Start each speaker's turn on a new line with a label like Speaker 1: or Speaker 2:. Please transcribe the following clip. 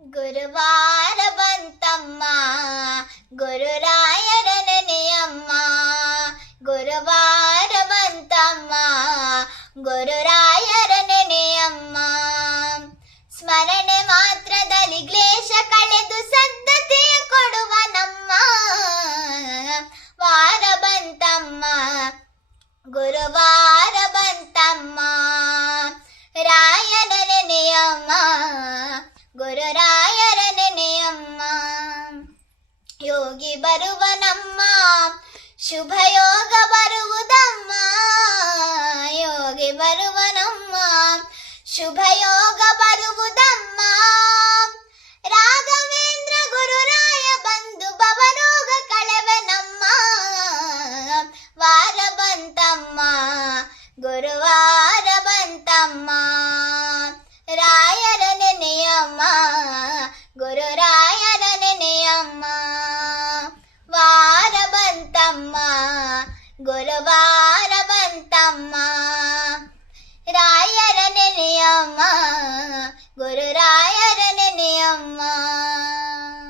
Speaker 1: ಗುರುವಾರ ಬಂತಮ್ಮ, ಗುರುರಾಯರ ನೆನೆಯಮ್ಮ. ಗುರುವಾರ ಬಂತಮ್ಮ, ಗುರುರಾಯರ ನೆನೆಯಮ್ಮ. ಸ್ಮರಣೆ ಮಾತ್ರದಲ್ಲಿ ಕ್ಲೇಶ ಕಳೆದು ಸದ್ಧತೆಯ ಕೊಡುವ ನಮ್ಮ ವಾರ ಬಂತಮ್ಮ, ಗುರುವಾರ ಬಂತಮ್ಮ. ಯೋಗಿ ಬರುವ ನಮ್ಮ ಶುಭ ಯೋಗ ಬರುವುದಮ್ಮ. ಯೋಗಿ ಬರುವ ನಮ್ಮ ಶುಭ ಯೋಗ ಬರುವುದಮ್ಮ. ರಾಘವೇಂದ್ರ ಗುರುರಾಯ ಬಂದು ಭವರೋಗ ಕಳೆವೆ ನಮ್ಮ. ವಾರ ಬಂತಮ್ಮ. ಗುರುವಾರ ಗುರುವಾರ